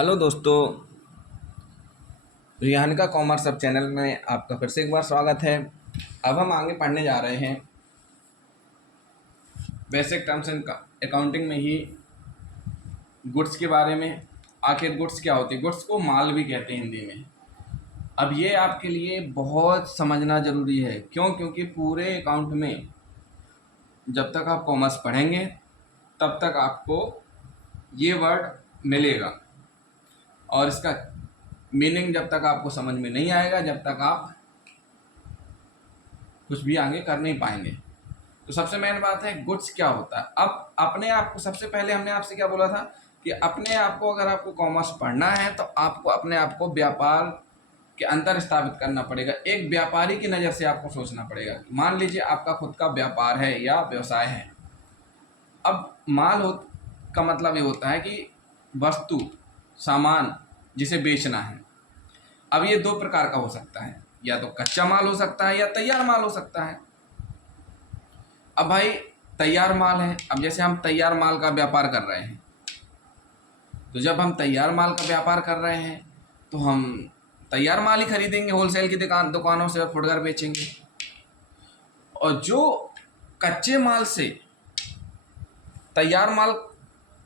Hello दोस्तों, रिहान का commerce अब चैनल में आपका फिर से एक बार स्वागत है। अब हम आगे पढ़ने जा रहे हैं बेसिक टर्म्स एंड अकाउंटिंग में ही गुड्स के बारे में। आखिर गुड्स क्या होती है? गुड्स को माल भी कहते हैं हिंदी में। अब ये आपके लिए बहुत समझना ज़रूरी है। क्यों? क्योंकि पूरे अकाउंट में जब तक आप कॉमर्स पढ़ेंगे तब तक आपको ये वर्ड मिलेगा, और इसका मीनिंग जब तक आपको समझ में नहीं आएगा, जब तक आप कुछ भी आगे कर नहीं पाएंगे। तो सबसे मेन बात है गुड्स क्या होता है। अब अपने आप को, सबसे पहले हमने आपसे क्या बोला था कि अपने आप को, अगर आपको कॉमर्स पढ़ना है तो आपको अपने आप को व्यापार के अंदर स्थापित करना पड़ेगा। एक व्यापारी की नज़र से आपको सोचना पड़ेगा। मान लीजिए आपका खुद का व्यापार है या व्यवसाय है। अब माल हो का मतलब ये होता है कि वस्तु, सामान जिसे बेचना है। अब ये दो प्रकार का हो सकता है, या तो कच्चा माल हो सकता है या तैयार माल हो सकता है। अब भाई तैयार माल है, अब जैसे हम तैयार माल का व्यापार कर रहे हैं, तो जब हम तैयार माल का व्यापार कर रहे हैं तो हम तैयार माल ही खरीदेंगे, होलसेल की दुकानों से, और फुटकर बेचेंगे। और जो कच्चे माल से तैयार माल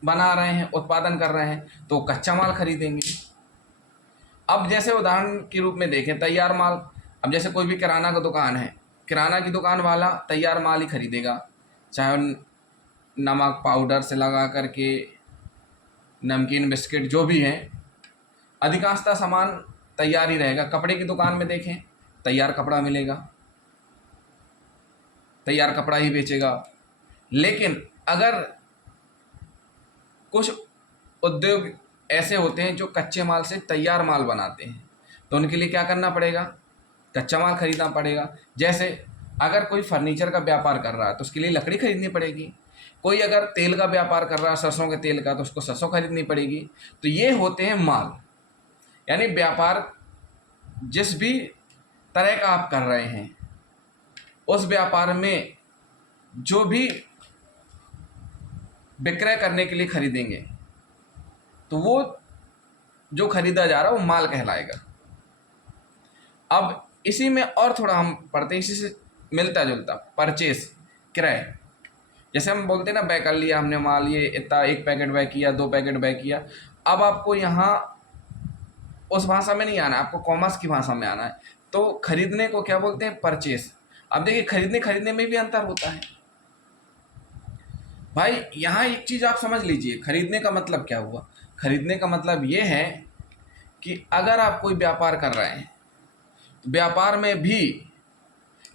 बना रहे हैं, उत्पादन कर रहे हैं, तो कच्चा माल खरीदेंगे। अब जैसे उदाहरण के रूप में देखें तैयार माल, अब जैसे कोई भी किराना का दुकान है, किराना की दुकान वाला तैयार माल ही खरीदेगा, चाहे नमक पाउडर से लगा करके नमकीन बिस्किट जो भी है, अधिकांशतः सामान तैयार ही रहेगा। कपड़े की दुकान में देखें, तैयार कपड़ा मिलेगा, तैयार कपड़ा ही बेचेगा। लेकिन अगर कुछ उद्योग ऐसे होते हैं जो कच्चे माल से तैयार माल बनाते हैं, तो उनके लिए क्या करना पड़ेगा? कच्चा माल खरीदना पड़ेगा। जैसे अगर कोई फर्नीचर का व्यापार कर रहा है तो उसके लिए लकड़ी खरीदनी पड़ेगी। कोई अगर तेल का व्यापार कर रहा है, सरसों के तेल का, तो उसको सरसों खरीदनी पड़ेगी। तो ये होते हैं माल। यानी व्यापार जिस भी तरह का आप कर रहे हैं, उस व्यापार में जो भी विक्रय करने के लिए खरीदेंगे, तो वो जो खरीदा जा रहा है वो माल कहलाएगा। अब इसी में और थोड़ा हम पढ़ते हैं, इसी से मिलता जुलता, परचेस, क्रय। जैसे हम बोलते हैं ना, बै कर लिया हमने माल, ये इतना, एक पैकेट बै किया, 2 पैकेट बै किया। अब आपको यहाँ उस भाषा में नहीं आना है, आपको कॉमर्स की भाषा में आना है। तो खरीदने को क्या बोलते हैं? परचेस। अब देखिए खरीदने में भी अंतर होता है भाई। यहाँ एक चीज़ आप समझ लीजिए, खरीदने का मतलब क्या हुआ। खरीदने का मतलब ये है कि अगर आप कोई व्यापार कर रहे हैं तो व्यापार में भी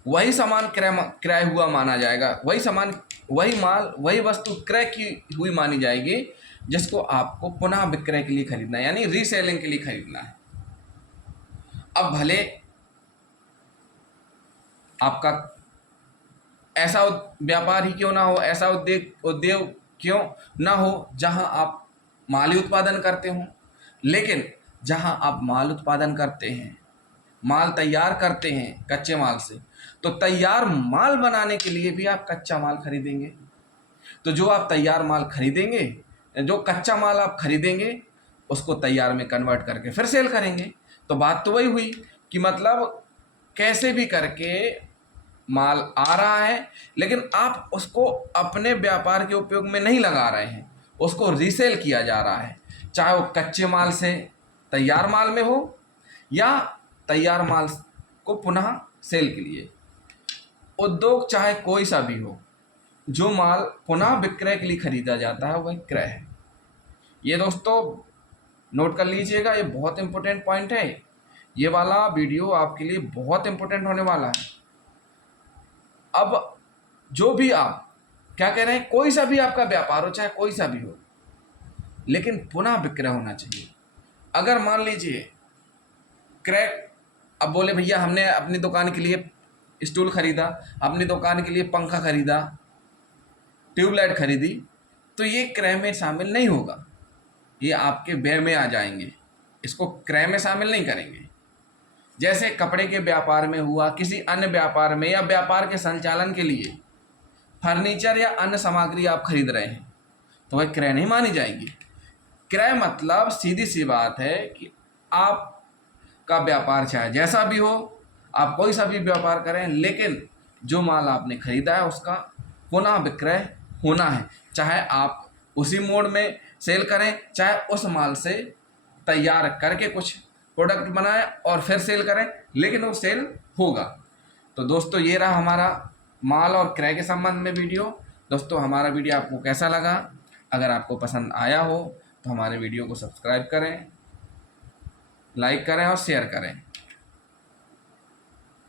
वही सामान क्रय हुआ माना जाएगा, वही सामान, वही माल, वही वस्तु क्रय की हुई मानी जाएगी, जिसको आपको पुनः विक्रय के लिए खरीदना है, यानी रीसेलिंग के लिए खरीदना है। अब भले आपका ऐसा व्यापार ही क्यों ना हो, ऐसा उद्योग क्यों ना हो जहां आप माल ही उत्पादन करते हो, लेकिन जहां आप माल उत्पादन करते हैं, माल तैयार करते हैं कच्चे माल से, तो तैयार माल बनाने के लिए भी आप कच्चा माल खरीदेंगे। तो जो आप तैयार माल खरीदेंगे, जो कच्चा माल आप खरीदेंगे, उसको तैयार में कन्वर्ट करके फिर सेल करेंगे। तो बात तो वही हुई कि मतलब कैसे भी करके माल आ रहा है, लेकिन आप उसको अपने व्यापार के उपयोग में नहीं लगा रहे हैं, उसको रीसेल किया जा रहा है। चाहे वो कच्चे माल से तैयार माल में हो, या तैयार माल को पुनः सेल के लिए। उद्योग चाहे कोई सा भी हो, जो माल पुनः विक्रय के लिए खरीदा जाता है वही क्रय है। ये दोस्तों नोट कर लीजिएगा, ये बहुत इंपॉर्टेंट पॉइंट है। ये वाला वीडियो आपके लिए बहुत इंपॉर्टेंट होने वाला है। अब जो भी आप क्या कह रहे हैं, कोई सा भी आपका व्यापार हो, चाहे कोई सा भी हो, लेकिन पुनः विक्रय होना चाहिए। अगर मान लीजिए क्रय, अब बोले भैया हमने अपनी दुकान के लिए स्टूल खरीदा, अपनी दुकान के लिए पंखा खरीदा, ट्यूबलाइट खरीदी, तो ये क्रय में शामिल नहीं होगा, ये आपके व्यय में आ जाएंगे, इसको क्रय में शामिल नहीं करेंगे। जैसे कपड़े के व्यापार में हुआ, किसी अन्य व्यापार में, या व्यापार के संचालन के लिए फर्नीचर या अन्य सामग्री आप खरीद रहे हैं, तो वह क्रय नहीं मानी जाएगी। क्रय मतलब सीधी सी बात है कि आपका व्यापार चाहे जैसा भी हो, आप कोई सा भी व्यापार करें, लेकिन जो माल आपने खरीदा है उसका पुनः विक्रय होना है। चाहे आप उसी मोड में सेल करें, चाहे उस माल से तैयार करके कुछ प्रोडक्ट बनाएं और फिर सेल करें, लेकिन वो सेल होगा। तो दोस्तों ये रहा हमारा माल और क्रय के संबंध में वीडियो। दोस्तों हमारा वीडियो आपको कैसा लगा? अगर आपको पसंद आया हो तो हमारे वीडियो को सब्सक्राइब करें, लाइक करें और शेयर करें।